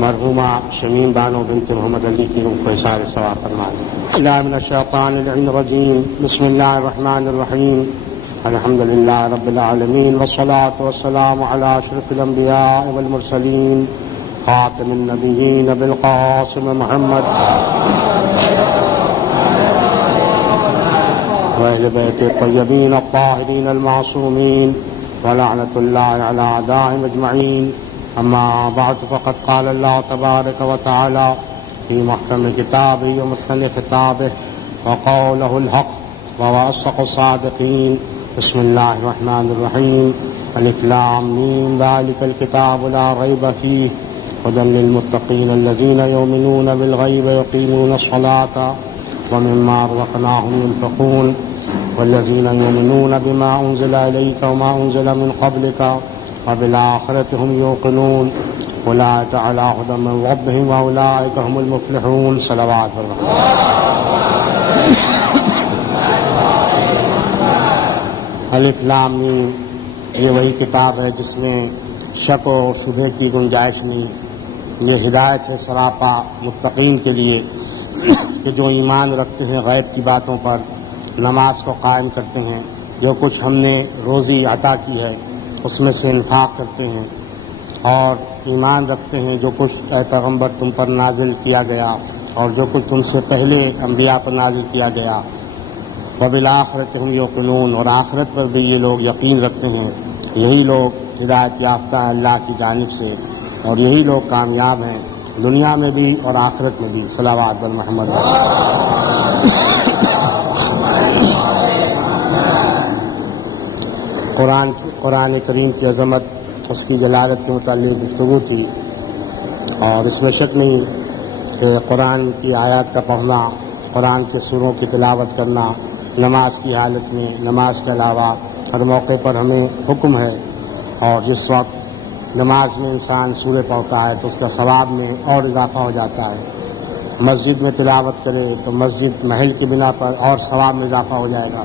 مرحومہ شمیم بانو بنت محمد علی کی روح کو اثار ثواب فرمائے۔ اللہ من الشیطان اللعین الرجیم، بسم اللہ الرحمن الرحیم، الحمد للہ رب العالمین، والصلاة والسلام علی اشرف الانبیاء والمرسلین، خاتم النبیین بالقاسم محمد وأهل بيت الطيبين الطاهرين المعصومين ولعنة الله على أعدائهم أجمعين. أما بعد، فقد قال الله تبارك وتعالى في محكم كتابه ومتقن خطابه وقوله الحق وهو أصدق الصادقين. بسم الله الرحمن الرحيم. ألف لام ميم، ذلك الكتاب لا ريب فيه هدى للمتقين الذين يؤمنون بالغيب ويقيمون الصلاة ومما رزقناهم ينفقون والذين يؤمنون بما أنزل إليك وما أنزل من قبلك وبالآخرة هم يوقنون أولئك على هدى من ربهم وأولئك هم المفلحون. صلوات الف لام میم، یہ وہی کتاب ہے جس میں شک و شبہ کی گنجائش نہیں۔ یہ ہدایت ہے سراپا متقین کے لیے کہ جو ایمان رکھتے ہیں غیب کی باتوں پر، نماز کو قائم کرتے ہیں، جو کچھ ہم نے روزی عطا کی ہے اس میں سے انفاق کرتے ہیں، اور ایمان رکھتے ہیں جو کچھ اے پیغمبر تم پر نازل کیا گیا اور جو کچھ تم سے پہلے انبیاء پر نازل کیا گیا، وبالآخرۃ ہم یوقنون، اور آخرت پر بھی یہ لوگ یقین رکھتے ہیں۔ یہی لوگ ہدایت یافتہ ہیں اللہ کی جانب سے، اور یہی لوگ کامیاب ہیں دنیا میں بھی اور آخرت میں بھی۔ صلوات بر محمد۔ قرآن کریم کی عظمت، اس کی جلالت کے متعلق گفتگو تھی، اور اس میں شک نہیں کہ قرآن کی آیات کا پڑھنا، قرآن کے سوروں کی تلاوت کرنا نماز کی حالت میں، نماز کے علاوہ ہر موقع پر ہمیں حکم ہے، اور جس وقت نماز میں انسان سورہ پڑھتا ہے تو اس کا ثواب میں اور اضافہ ہو جاتا ہے۔ مسجد میں تلاوت کرے تو مسجد محل کی بنا پر اور ثواب میں اضافہ ہو جائے گا۔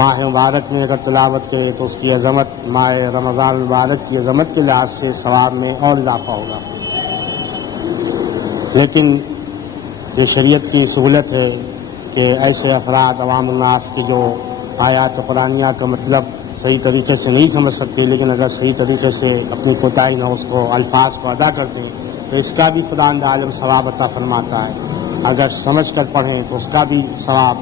ماہ مبارک میں اگر تلاوت کرے تو اس کی عظمت، ماہ رمضان المبارک کی عظمت کے لحاظ سے ثواب میں اور اضافہ ہوگا۔ لیکن یہ شریعت کی سہولت ہے کہ ایسے افراد عوام الناس کی جو آیات قرآنیہ کا مطلب صحیح طریقے سے نہیں سمجھ سکتے، لیکن اگر صحیح طریقے سے اپنی کوتاہی نہ اس کو الفاظ کو ادا کرتے ہیں تو اس کا بھی خدا عالم ثواب عطا فرماتا ہے۔ اگر سمجھ کر پڑھیں تو اس کا بھی ثواب۔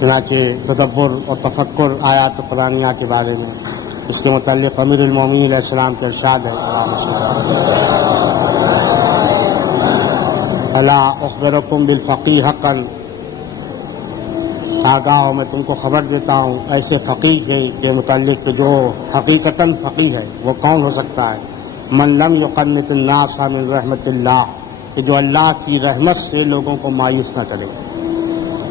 چنانچہ تدبر اور تفکر آیات قرآنیہ کے بارے میں، اس کے متعلق امیر المومنین علیہ السلام کے ارشاد ہے، الا اخبرکم بالفقیہ حقا، آگاہ میں تم کو خبر دیتا ہوں ایسے فقیہ کے متعلق جو حقیقتاً فقیہ ہے۔ وہ کون ہو سکتا ہے؟ من لم یقنط الناس من رحمت اللہ، کہ جو اللہ کی رحمت سے لوگوں کو مایوس نہ کرے،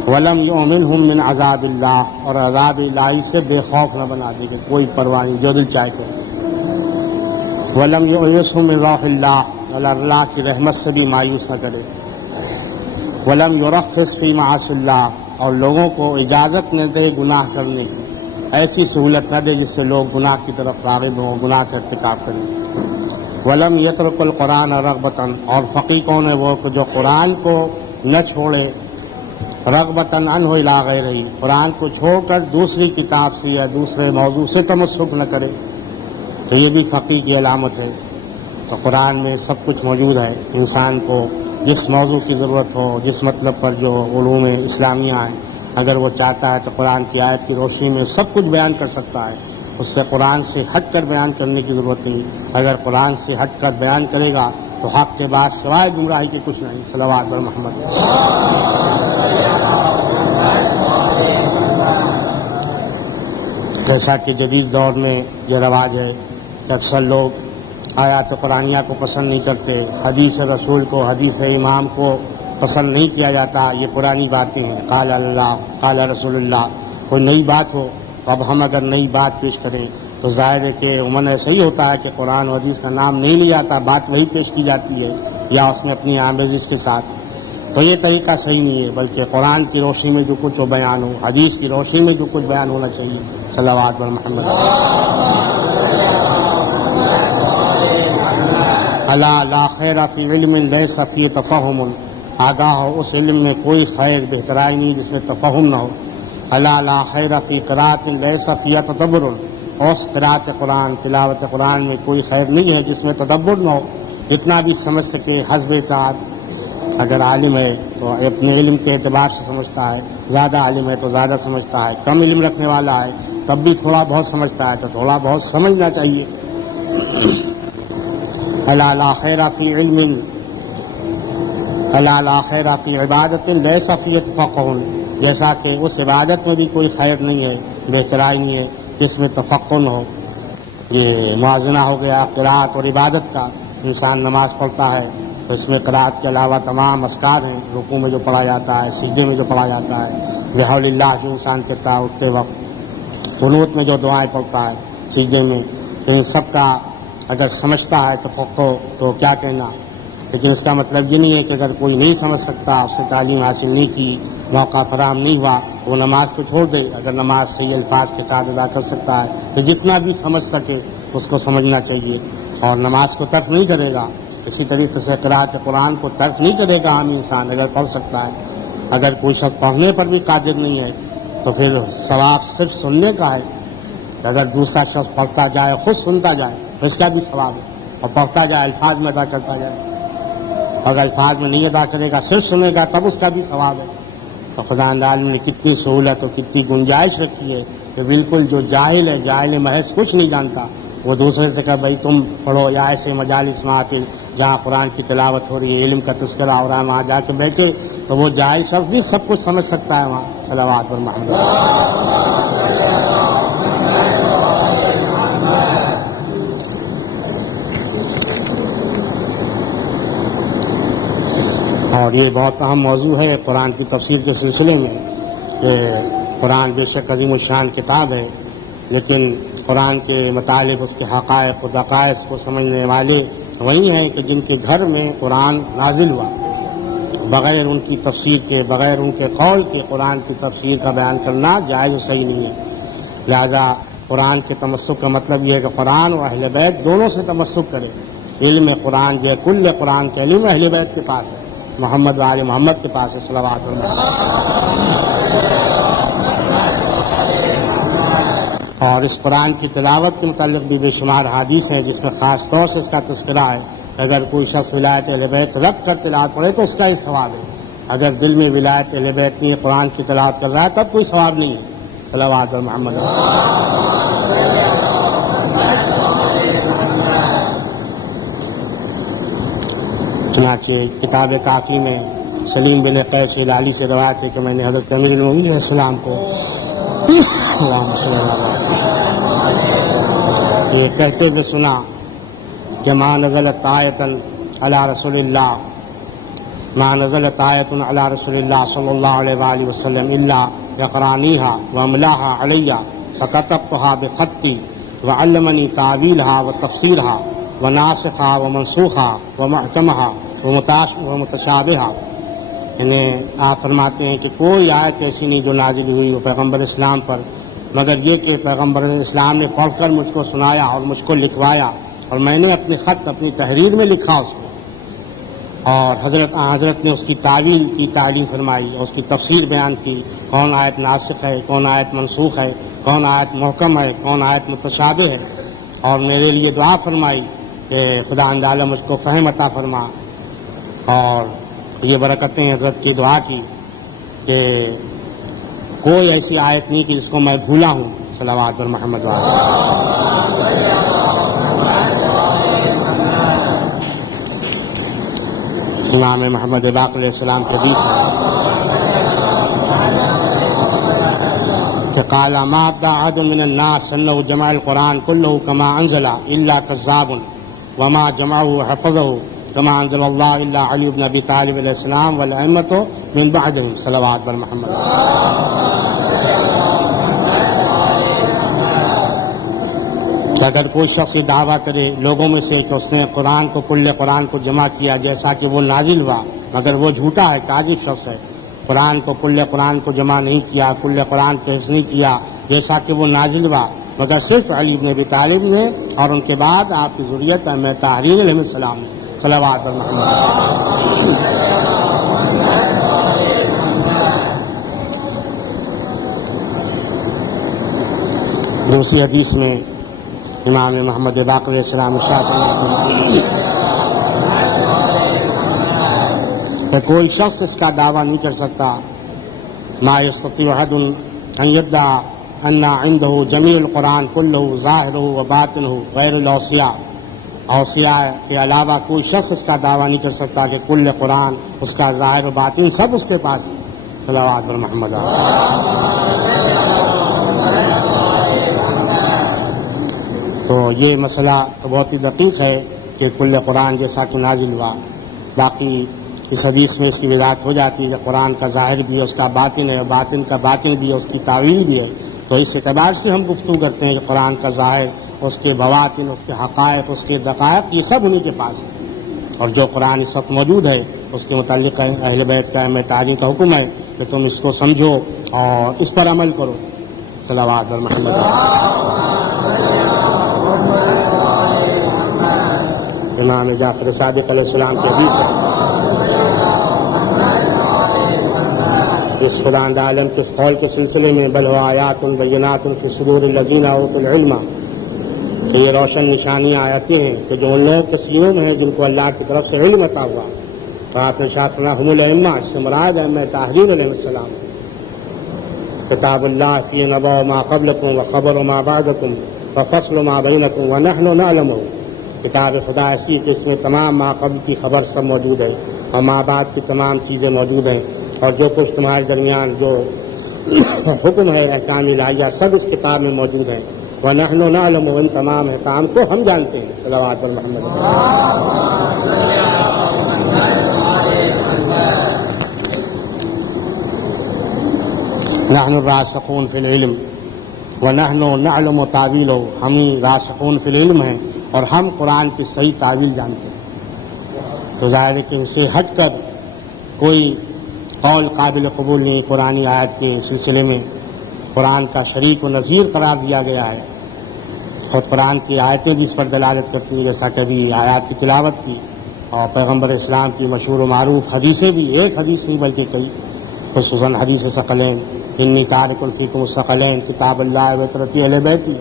ولم یؤمنہم من عذاب اللہ، اور عذاب الہی سے بے خوف نہ بنا دے کہ کوئی پرواہ نہیں، جو دل چاہے کرے، ولم یؤیسہم من روح اللہ، اور اللہ کی رحمت سے بھی مایوس نہ کرے، ولم یرخص فی معاصی اللہ، اور لوگوں کو اجازت نہ دے گناہ کرنے کی، ایسی سہولت نہ دے جس سے لوگ گناہ کی طرف راغب ہوں، گناہ کا ارتکاب کریں۔ ولم یترک القرآن رغبتاً، اور فقیہ کون ہے؟ وہ جو قرآن کو نہ چھوڑے، رغبتاً عنہ الی غیرہ، قرآن کو چھوڑ کر دوسری کتاب سے یا دوسرے موضوع سے تمسک نہ کرے، تو یہ بھی فقیہ کی علامت ہے۔ تو قرآن میں سب کچھ موجود ہے، انسان کو جس موضوع کی ضرورت ہو، جس مطلب پر جو علوم اسلامیہ ہیں، اگر وہ چاہتا ہے تو قرآن کی آیت کی روشنی میں سب کچھ بیان کر سکتا ہے، اس سے قرآن سے ہٹ کر بیان کرنے کی ضرورت نہیں۔ اگر قرآن سے ہٹ کر بیان کرے گا تو حق کے بعد سوائے گمراہی کے کچھ نہیں۔ صلوات بر محمد۔ جیسا کہ جدید دور میں یہ رواج ہے کہ اکثر لوگ آیات قرآنیہ کو پسند نہیں کرتے، حدیث رسول کو، حدیث امام کو پسند نہیں کیا جاتا، یہ پرانی باتیں ہیں، قال اللہ قال رسول اللہ۔ کوئی نئی بات ہو تو اب ہم اگر نئی بات پیش کریں تو ظاہر ہے کہ عموماً ایسا ہی ہوتا ہے کہ قرآن و حدیث کا نام نہیں لیا جاتا، بات وہی پیش کی جاتی ہے یا اس میں اپنی آمیزش کے ساتھ۔ تو یہ طریقہ صحیح نہیں ہے، بلکہ قرآن کی روشنی میں جو کچھ وہ بیان ہو، حدیث کی روشنی میں جو کچھ بیان ہونا چاہیے۔ صلوات بر محمد۔ الا لا خیر فی علم لیس فی تفہم، آگاہ ہو اس علم میں کوئی خیر بہترائی نہیں جس میں تفہم نہ ہو. الا لا خیر فی قراءۃ لیس فی تدبر، اس قراءت قرآن تلاوت قرآن میں کوئی خیر نہیں ہے جس میں تدبر نہ ہو، اتنا بھی سمجھ سکے حسب اطاعت. اگر عالم ہے تو اپنے علم کے اعتبار سے سمجھتا ہے، زیادہ عالم ہے تو زیادہ سمجھتا ہے، کم علم رکھنے والا ہے تب بھی تھوڑا بہت سمجھتا ہے تو تھوڑا بہت سمجھنا چاہیے. الا لا خیر فی علم الا لا خیر فی عبادت لیس فی تفقہ، جیسا کہ اس عبادت میں بھی کوئی خیر نہیں ہے، بہترائی نہیں ہے جس میں تفقہ ہو. یہ موازنہ ہو گیا قرات اور عبادت کا. انسان نماز پڑھتا ہے تو اس میں قرات کے علاوہ تمام اذکار ہیں، رکوع میں جو پڑھا جاتا ہے، سجدے میں جو پڑھا جاتا ہے، بحول اللہ جو انسان کہتا ہے اٹھتے وقت، قنوت میں جو دعائیں پڑھتا ہے سجدے میں، ان سب کا اگر سمجھتا ہے تفقہ تو کیا کہنا. لیکن اس کا مطلب یہ نہیں ہے کہ اگر کوئی نہیں سمجھ سکتا، اس سے تعلیم حاصل نہیں کی، موقع فراہم نہیں ہوا، وہ نماز کو چھوڑ دے. اگر نماز صحیح الفاظ کے ساتھ ادا کر سکتا ہے تو جتنا بھی سمجھ سکے اس کو سمجھنا چاہیے اور نماز کو ترک نہیں کرے گا. اسی طریقے سے قرات قرآن کو ترک نہیں کرے گا عام انسان اگر پڑھ سکتا ہے. اگر کوئی شخص پڑھنے پر بھی قادر نہیں ہے تو پھر ثواب صرف سننے کا ہے. اگر دوسرا شخص پڑھتا جائے، خود سنتا جائے تو اس کا بھی ثواب ہے، اور پڑھتا جائے الفاظ میں ادا کرتا جائے. اگر الفاظ میں نہیں ادا کرے گا، صرف سنے گا، تب اس کا بھی ثواب ہے. تو خدا عالم نے کتنی سہولت اور کتنی گنجائش رکھی ہے کہ بالکل جو جاہل ہے، جاہل محض کچھ نہیں جانتا، وہ دوسرے سے کہا بھائی تم پڑھو، یا ایسے مجالس محافل جہاں قرآن کی تلاوت ہو رہی ہے، علم کا تذکرہ ہو رہا ہے، وہاں جا کے بیٹھے تو وہ جاہل شخص بھی سب کچھ سمجھ سکتا ہے وہاں. صلوات پر محمد. اور یہ بہت اہم موضوع ہے قرآن کی تفسیر کے سلسلے میں کہ قرآن بے شک عظیم الشان کتاب ہے، لیکن قرآن کے متعلق اس کے حقائق و دقائق کو سمجھنے والے وہی ہیں کہ جن کے گھر میں قرآن نازل ہوا. بغیر ان کی تفسیر کے، بغیر ان کے قول کے قرآن کی تفسیر کا بیان کرنا جائز و صحیح نہیں ہے. لہذا قرآن کے تمسک کا مطلب یہ ہے کہ قرآن و اہل بیت دونوں سے تمسک کرے. علم قرآن جو ہے کل قرآن کا علم اہل بیت کے پاس ہے، محمد و آل محمد کے پاس ہے. صلوات اللہ. اور اس قرآن کی تلاوت کے متعلق بھی بے شمار حدیث ہیں جس میں خاص طور سے اس کا تذکرہ ہے. اگر کوئی شخص ولایت اہل بیت رکھ کر تلاوت پڑھے تو اس کا ہی ثواب ہے. اگر دل میں ولایت اہل بیت نہیں، قرآن کی تلاوت کر رہا ہے تب کوئی ثواب نہیں ہے. صلوات محمد. چنانچہ کتاب کافی میں سلیم بن قیس ہلالی سے روایت ہے کہ میں نے حضرت امیر المومنین علیہ السلام کو یہ کہتے ہوئے سنا کہ ما نزلت آیۃ علی رسول اللہ، ما نزلت آیۃ علی رسول اللہ صلی اللہ علیہ وآلہ وسلم الا یقرانیہا واملاہا علیہ فکتبتہا بخطی وعلمنی تعویلہا وتفسیرہا وناسخہا ومنسوخہا ومحکمہا ومتشابہہا. یعنی آپ فرماتے ہیں کہ کوئی آیت ایسی نہیں جو نازل ہوئی وہ پیغمبر اسلام پر مگر یہ کہ پیغمبر اسلام نے پڑھ کر مجھ کو سنایا اور مجھ کو لکھوایا اور میں نے اپنے خط اپنی تحریر میں لکھا اس کو، اور حضرت نے اس کی تعویل کی تعلیم فرمائی اور اس کی تفسیر بیان کی. کون آیت ناسخ ہے، کون آیت منسوخ ہے، کون آیت محکم ہے، کون آیت متشابہ ہے. اور میرے لیے دعا فرمائی کہ خدا تعالی مجھ کو فہم عطا فرما. اور یہ برکتیں حضرت کی دعا کی کہ کوئی ایسی آیت نہیں کہ جس کو میں بھولا ہوں. صلوات پر محمد وعلیہ. امام محمد باقر علیہ السلام کے حدیث ہے کہ قال ما احد من الناس انه جمع القرآن كله كما انزل الا كذاب وما جمعه حفظه كما انزل الله الا علي بن ابي طالب علیہ السلام والائمة من بعدهم. صلوات بر محمد. اگر کوئی شخص یہ دعویٰ کرے لوگوں میں سے کہ اس نے قرآن کو کل قرآن کو جمع کیا جیسا کہ وہ نازل ہوا، مگر وہ جھوٹا ہے، کاذب شخص ہے. قرآن کو کل قرآن کو جمع نہیں کیا، کل قرآن کو حفظ نہیں کیا جیسا کہ وہ نازل ہوا، مگر صرف علی بن ابی طالب نے اور ان کے بعد آپ کی ذریت میں طاہرین علیہ السلام نے. صلوات پر محمد۔ دوسری حدیث میں امام محمد باقر علیہ السلام ارشاد فرماتے ہیں کہ کوئی شخص اس کا دعویٰ نہیں کر سکتا ما یستطیع احد ان یدعی ان عنده جمیع القرآن کلہ ظاہرہ و باطنہ غیر الاوصیاء، اوصیاء کے علاوہ کوئی شخص اس کا دعویٰ نہیں کر سکتا کہ کل قرآن اس کا ظاہر و باطن سب اس کے پاس ہے۔ صلوات بر محمد۔ تو یہ مسئلہ بہت ہی دقیق ہے کہ کل قرآن جیسا کہ نازل ہوا، باقی اس حدیث میں اس کی وضاحت ہو جاتی ہے کہ قرآن کا ظاہر بھی ہے، اس کا باطن ہے، باطن کا باطن بھی ہے، اس کی تعویل بھی ہے۔ تو اس اعتبار سے ہم گفتگو کرتے ہیں کہ قرآن کا ظاہر، اس کے بواطن، اس کے حقائق، اس کے دقائق، یہ سب انہیں کے پاس ہے۔ اور جو قرآن اس وقت موجود ہے اس کے متعلق اہل بیت کا اہم تعلیم کا حکم ہے کہ تم اس کو سمجھو اور اس پر عمل کرو۔ صلوات بر محمد۔ امام جعفر صادق علیہ السلام کی حدیث ہے، اس خداوند عالم کے قول کے سلسلے میں بل ہوا آیات بینات فی صدور الذین اوتوا العلم، کہ یہ روشن نشانیاں آیتیں ہیں کہ جو ان لوگوں کے سینوں میں ہیں جن کو اللہ کی طرف سے علم عطا ہوا۔ تو آپ نے ارشاد فرمایا ہم الائمہ، اس سے مراد ائمہ طاہرین علیہ السلام، کتاب اللہ فی نبأ ما قبلکم وخبر ما بعدکم وفصل ما بینکم ونحن نعلم۔ کتاب خدا ایسی کہ اس میں تمام ما قبل کی خبر سب موجود ہے اور ما بعد کی تمام چیزیں موجود ہیں، اور جو کچھ تمہارے درمیان جو حکم ہے احکام الہیہ سب اس کتاب میں موجود ہیں۔ وَنَحْنُ نَعْلَمُ، ان تمام احکام کو ہم جانتے ہیں۔ صلوات پر محمد۔ نحن الراسخون فی العلم ونحن نعلم تعویلہ، ہم ہی راسخون فی العلم ہیں اور ہم قرآن کی صحیح تعویل جانتے ہیں۔ تو ظاہر ہے کہ ان سے ہٹ کر کوئی قول قابل قبول نہیں۔ قرآنی آیت کے سلسلے میں قرآن کا شریک و نظیر قرار دیا گیا ہے۔ خود قرآن کی آیتیں بھی اس پر دلالت کرتی ہیں، جیسا کہ ابھی آیات کی تلاوت کی، اور پیغمبر اسلام کی مشہور و معروف حدیثیں بھی، ایک حدیث نہیں بلکہ کئی، خصوصاً حدیث ثقلین، انی تارک فیکم الثقلین کتاب اللہ و عترتی اہل بیتی،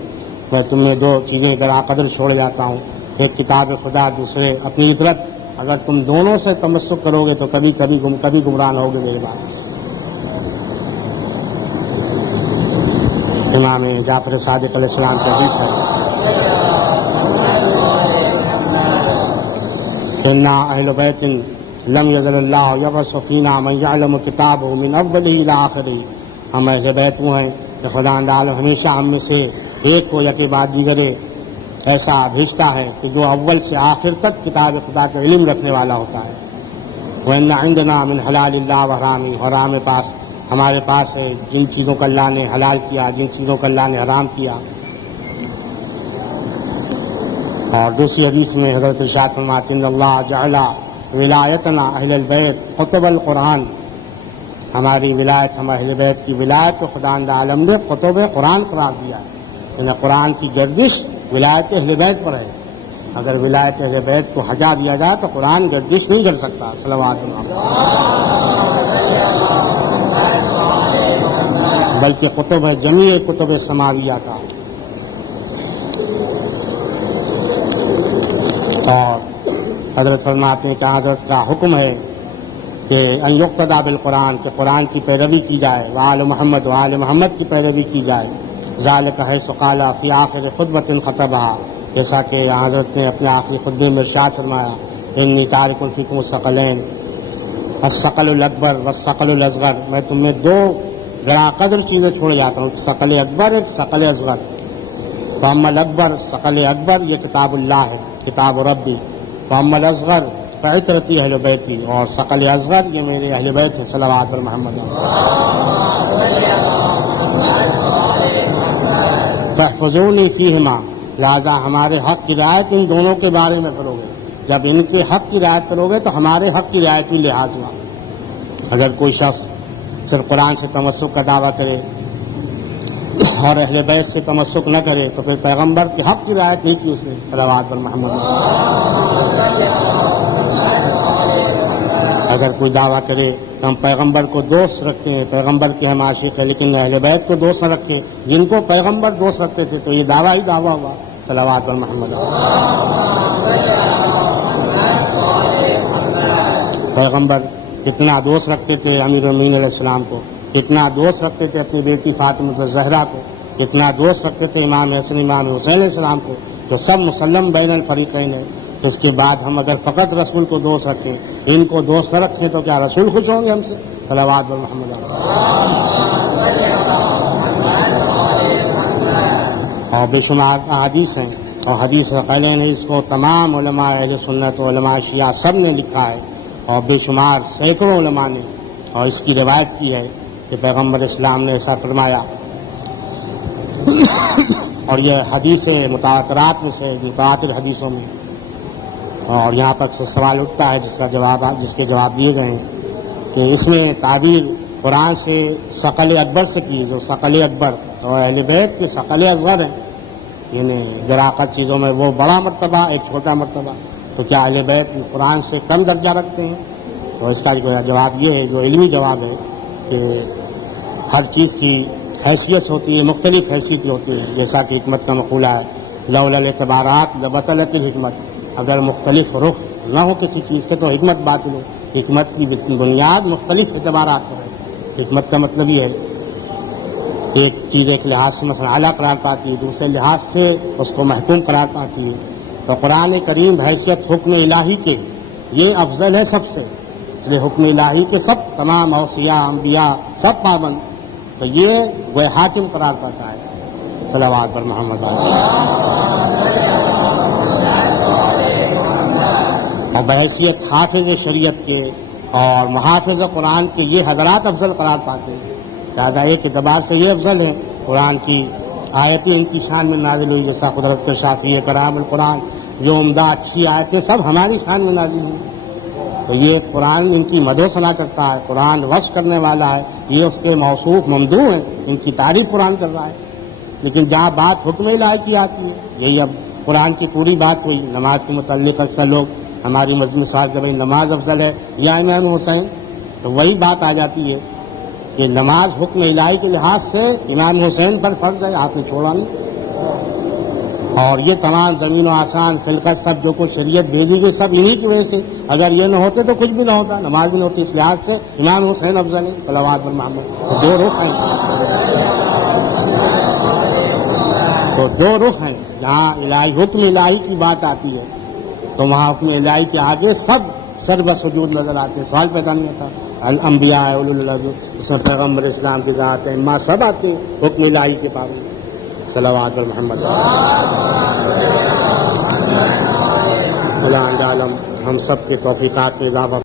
میں تم میں دو چیزیں گراں قدر چھوڑ جاتا ہوں، ایک کتاب خدا، دوسرے اپنی عطرت، اگر تم دونوں سے تمسک کرو گے تو کبھی گمراہ ہوگے میرے بعد۔ امام جعفر صادق علیہ السلام کی حدیث ہے، انا اہل بیت لم یزل اللہ یبعث فینا من یعلم کتابہ من اولہ الی آخرہ، ہم اہل بیت وہ ہیں کہ خداوند عالم ہمیشہ ہم میں سے ایک کو یا کے بعد دیگرے ایسا بھیجتا ہے کہ جو اول سے آخر تک کتاب خدا کا علم رکھنے والا ہوتا ہے۔ وَإِنَّ عِندَنَا مِنْ حَلَالِ اللَّهِ وَحَرَامِهِ، اور ہمارے پاس ہے جن چیزوں کو اللہ نے حلال کیا، جن چیزوں کو اللہ نے حرام کیا۔ اور دوسری حدیث میں حضرت ارشاد فرماتے ہیں اللہ جعل ولایتنا اہل البیت قطب القرآن، ہماری ولایت، ہم اہل بیت کی ولایت کو خداوند عالم نے قطب قرآن قرار دیا ہے، یعنی قرآن کی گردش ولایت اہل بیت پر ہے۔ اگر ولایت اہل بیت کو ہٹا دیا جائے تو قرآن گردش نہیں کر سکتا۔ صلوات بلکہ قطب ہے جمیع کتب سماویہ کا۔ اور حضرت فرماتے ہیں کہ حضرت کا حکم ہے کہ ان یقتدی بالقرآن، کہ قرآن کی پیروی کی جائے، وآل محمد، وآل محمد کی پیروی کی جائے۔ ذالک حیث قال فی آخر خطبۃ خطبہا، جیسا کہ حضرت نے اپنے آخری خطبے میں ارشاد فرمایا انی تارک فیکم الثقلین الثقل الاکبر والثقل الاصغر، میں تم میں دو گراں قدر چیزیں چھوڑ جاتا ہوں، ایک ثقل اکبر، ایک ثقل اصغر۔ فاما الاکبر، ثقل اکبر یہ کتاب اللہ ہے، کتاب ربی، فاما الاصغر فعترتی اہل بیتی، اور ثقل اصغر یہ میرے اہل بیت ہیں۔ صلوات پر محمد۔ فاحفظونی فیہما، لہذا ہمارے حق کی رعایت ان دونوں کے بارے میں کرو گے، جب ان کے حق کی رعایت کرو گے تو ہمارے حق کی رعایت بھی لحاظ ہوا۔ اگر کوئی شخص صرف قرآن سے تمسک کا دعویٰ کرے اور اہل بیت سے تمسک نہ کرے تو پھر پیغمبر کے حق کی رعایت نہیں کی اس نے۔ صلوات پر محمد۔ اگر کوئی دعویٰ کرے کہ ہم پیغمبر کو دوست رکھتے ہیں، پیغمبر کے ہم عاشق ہیں، لیکن اہل بیت کو دوست نہ رکھے، جن کو پیغمبر دوست رکھتے تھے، تو یہ دعویٰ ہی دعویٰ ہوا۔ صلوات بر محمد۔ پیغمبر کتنا دوست رکھتے تھے امیر المومنین علیہ السلام کو، کتنا دوست رکھتے تھے اپنی بیٹی فاطمہ الزہرا کو، کتنا دوست رکھتے تھے امام حسن امام حسین علیہ السلام کو، جو سب مسلم بین الفریقین ہے۔ اس کے بعد ہم اگر فقط رسول کو دوست رکھیں، ان کو دوست نہ رکھیں، تو کیا رسول خوش ہوں گے ہم سے؟ صلوات بر محمد۔ اور بے شمار احادیث ہیں، اور حدیث قیلین اس کو تمام علماء اہل سنت و علماء شیعہ سب نے لکھا ہے، اور بے شمار سینکڑوں علماء نے اور اس کی روایت کی ہے کہ پیغمبر اسلام نے ایسا فرمایا۔ اور یہ حدیث متواترات میں سے، متواتر حدیثوں میں، اور یہاں پر اکثر سوال اٹھتا ہے جس کے جواب دیے گئے ہیں کہ اس میں تعبیر قرآن سے ثقل اکبر سے کی، جو ثقل اکبر اور اہل بیت کے ثقل اصغر ہیں، یعنی جراقت چیزوں میں وہ بڑا مرتبہ، ایک چھوٹا مرتبہ، تو کیا اہل بیت قرآن سے کم درجہ رکھتے ہیں؟ تو اس کا جواب یہ ہے، جو علمی جواب ہے، کہ ہر چیز کی حیثیت ہوتی ہے، مختلف حیثیت ہوتی ہے، جیسا کہ حکمت کا مقولہ ہے، لولا الاعتبارات لبطلت الحکمت، اگر مختلف رخ نہ ہو کسی چیز کے تو حکمت باطل ہو۔ حکمت کی بنیاد مختلف اعتبارات پر ہے۔ حکمت کا مطلب یہ ہے ایک چیز ایک لحاظ سے مثلا اعلیٰ قرار پاتی ہے، دوسرے لحاظ سے اس کو محکوم قرار پاتی ہے، تو قرآن کریم حیثیت حکم الہی کے یہ افضل ہے سب سے، اس لیے حکم الہی کے سب تمام اوصیاء انبیاء سب پابند، تو یہ وہ حاکم قرار پاتا ہے۔ صلوات پر محمد۔ اور بحیثیت حافظ شریعت کے اور محافظ قرآن کے یہ حضرات افضل قرار پاتے ہیں، لہٰذا ایک اعتبار سے یہ افضل ہے، قرآن کی آیتیں ان کی شان میں نازل ہوئی، جیسا قدرت کے شافی کرام القرآن، جو عمدہ اچھی آیتیں سب ہماری شان میں نازل ہوئی، تو یہ قرآن ان کی مدح ثنا کرتا ہے، قرآن وصف کرنے والا ہے، یہ اس کے موصوف ممدوح ہیں، ان کی تعریف قرآن کر رہا ہے۔ لیکن جہاں بات حکم الہی کی آتی ہے، یہی اب قرآن کی پوری بات ہوئی، نماز کے متعلق اکثر لوگ ہماری مذہبی سوال کہ بھائی نماز افضل ہے یا امام حسین، تو وہی بات آ جاتی ہے کہ نماز حکم الہی کے لحاظ سے امام حسین پر فرض ہے، آپ نے چھوڑا نہیں، اور یہ تمام زمین و آسمان خلقت سب جو کچھ شریعت بھیجی گئی سب انہی کی وجہ سے، اگر یہ نہ ہوتے تو کچھ بھی نہ ہوتا، نماز بھی نہ ہوتی، اس لحاظ سے امام حسین افضل ہے۔ صلوات پر محمد۔ دو رخ ہیں، تو دو رخ ہیں، جہاں الہی حکم الہی کی بات آتی ہے تو وہاں حکم الہی کے آگے سب سر بسجود نظر آتے ہیں، سوال پیدا نہیں ہوتا۔ الانبیاء اولو العزم، اس میں پیغمبر اسلام کی ذات ہے، ماں سب آتے ہیں حکم الہی کے پابند۔ صلوات پر محمد۔ اللہ عالم ہم سب کے توفیقات میں اضافہ